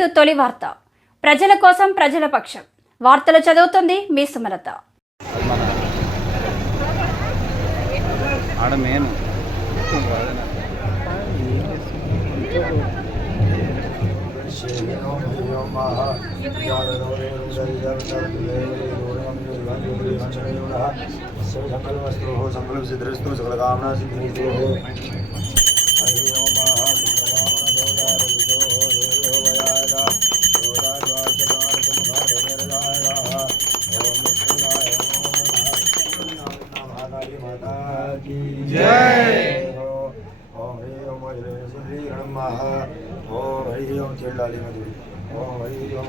To తొలి వార్త. ప్రజల కోసం ప్రజల పక్షం. వార్తలు చదువుతుంది మీ సుమలత. సంకల్ప సిద్ధిస్తూ సకల కామనా సిద్ధిస్తూ जय ओम हरि ओम जय श्री नमः ओम हरि ओम चेलाली मधुरी ओम हरि ओम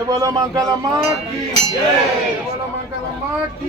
Nebola mangala maki. Nebola mangala maki.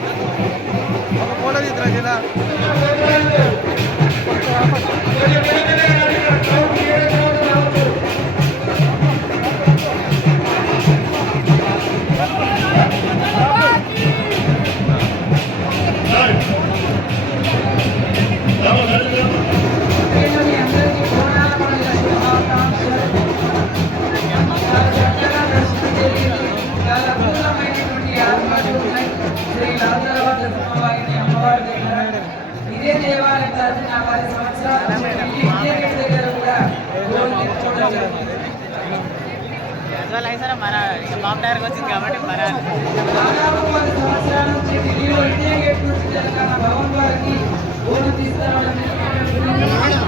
సంవత్సరాల నుంచి ఢిల్లీలో ఇండియా గేట్ నుంచి తెలంగాణ భవన్ వారికి గోల్డ్ తీసుకురావడం కొంచెం.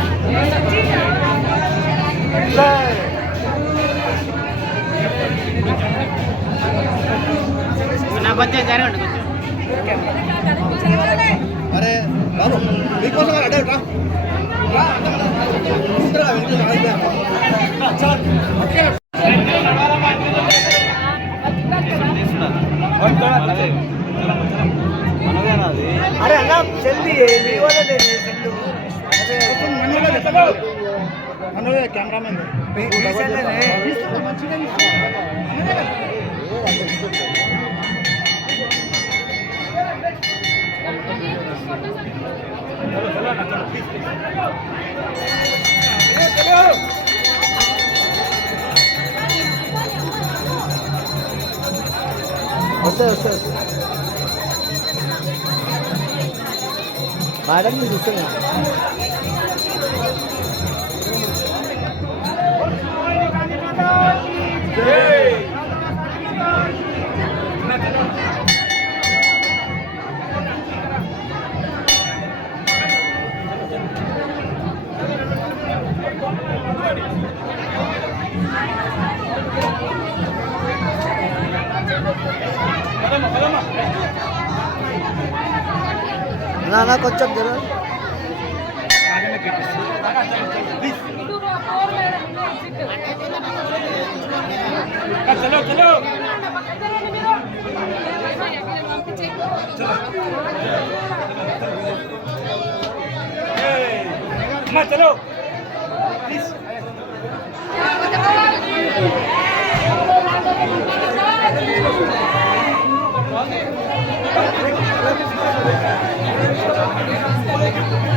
జరగండి కొంచెం అరే అన్న సెల్ఫీ మీ వాళ్ళదే సెల్లు కెమెరామెన్ వస్తాయి వస్తాయి. వస్తాయి మేడం మీరు ఇస్తున్నా నాన్న కొంచెం జర చలో చలో మహంకాళి Thank you.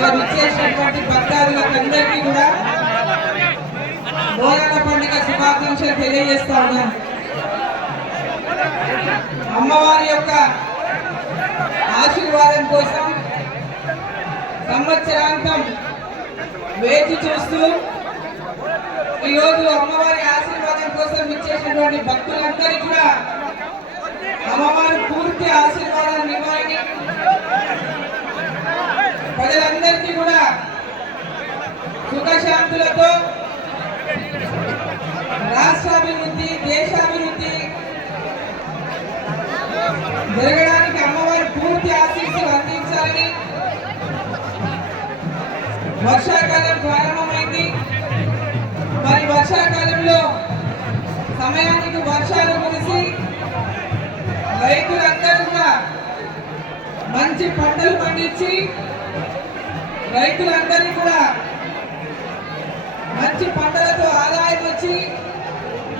ఇక్కడ విచ్చేసినటువంటి అందరికీ కూడా బోనాల పండుగ శుభాకాంక్షలు తెలియజేస్తా ఉన్నాను. అమ్మవారి యొక్క ఆశీర్వాదం కోసం సంవత్సరాంతం వేచి చూస్తూ ఈ రోజు అమ్మవారి ఆశీర్వాదం కోసం ఇచ్చేసినటువంటి భక్తులందరికీ కూడా అమ్మవారి పూర్తి ఆశీర్వాదాన్ని ఇవ్వాలని ప్రజలందరికీ కూడా సుఖశాంతులతో రాష్ట్రాభివృద్ధి దేశాభివృద్ధి జరగడానికి అమ్మవారి పూర్తి ఆశీస్సులు అందించాలని వర్షాకాలం ప్రారంభమైంది. మరి వర్షాకాలంలో సమయానికి వర్షాలు కురిసి రైతులందరూ కూడా మంచి పంటలు పండించి రైతులందరినీ కూడా మంచి పంటలతో ఆదాయం వచ్చి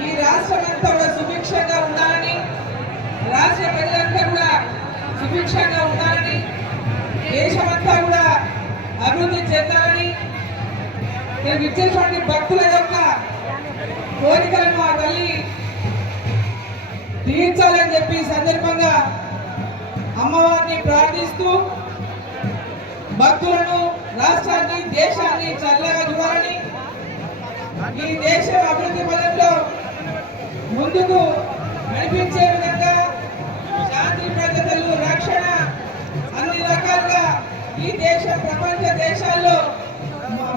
ఈ రాష్ట్రం అంతా కూడా సుభిక్షంగా ఉండాలని రాష్ట్ర ప్రజలంతా కూడా సుభిక్షంగా ఉండాలని దేశమంతా కూడా అభివృద్ధి చెందాలని నేను ఇచ్చేటువంటి భక్తుల యొక్క కోరికలను ఆ తల్లి తీర్చాలని చెప్పి సందర్భంగా అమ్మవారిని ప్రార్థిస్తూ భక్తులను రాష్ట్రాన్ని దేశాన్ని చల్లగా చూడాలని ఈ దేశం అభివృద్ధి పదంలో ముందుకు నడిపించే విధంగా శాంతి భద్రతలు రక్షణ అన్ని రకాలుగా ఈ దేశం ప్రపంచ దేశాల్లో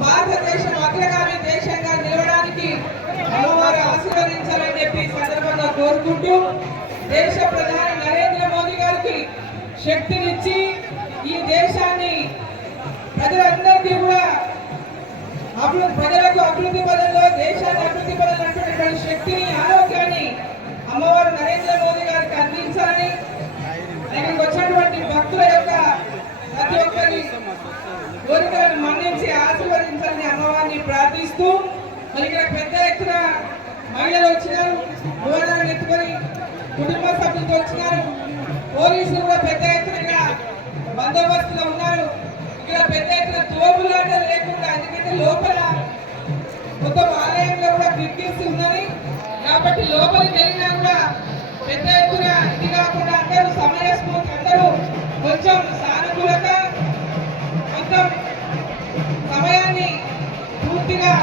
భారతదేశం అగ్రగామి దేశంగా నిలవడానికి అమ్మవారు ఆశీర్వదించాలని చెప్పి సందర్భంగా కోరుకుంటూ దేశ ప్రధాని నరేంద్ర మోదీ గారికి శక్తినిచ్చి ఈ దేశాన్ని ప్రజలందరికీ కూడా అభివృద్ధి ప్రజలకు అభివృద్ధి పదంలో దేశాన్ని అభివృద్ధి పదంలో ఉన్నటువంటి శక్తిని ఆరోగ్యాన్ని అమ్మవారు నరేంద్ర మోదీ గారికి అందించాలని ఇక్కడికి వచ్చినటువంటి భక్తుల యొక్క ప్రతి ఒక్కరి కోరికలను మన్నించి ఆశీర్వదించాలని అమ్మవారిని ప్రార్థిస్తూ మరి ఇక్కడ పెద్ద ఎత్తున మహిళలు వచ్చినారు భోజనాలు ఎత్తుకొని కుటుంబ సభ్యులతో వచ్చినారు. పోలీసులు కూడా పెద్ద ఎత్తున ఇక్కడ బందోబస్తులో ఉన్నారు. ఇక్కడ పెద్ద ఎత్తున తోపులాటలు లేకుండా ఎందుకంటే లోపల మొత్తం ఆలయంలో కూడా కిటికీస్ ఉన్నది. కాబట్టి లోపలికి వెళ్ళినా కూడా పెద్ద ఎత్తున ఇది కాకుండా అందరూ సమయస్ఫూర్తి అందరూ కొంచెం సానుకూలత మొత్తం సమయాన్ని పూర్తిగా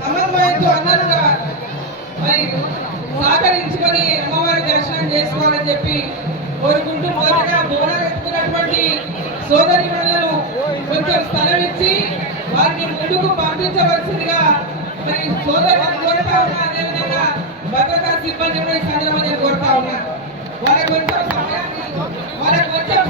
సమన్వయంతో అందరూ మరి సహకరించుకొని అమ్మవారి దర్శనం చేసుకోవాలని చెప్పి కోరుకుంటూ మొదటగా బోనాలు ఉన్నటువంటి సోదరి మహిళలు కొంచెం స్థలం ఇచ్చి వారిని ముందుకు పంపించవలసిందిగా మరి సోదరు కోరుతా ఉన్నా అదేవిధంగా భద్రతా సిబ్బంది కూడా ఈ సందర్భంగా కోరుతా ఉన్నా. వాళ్ళకి కొంచెం సమయాన్ని వాళ్ళకి కొంచెం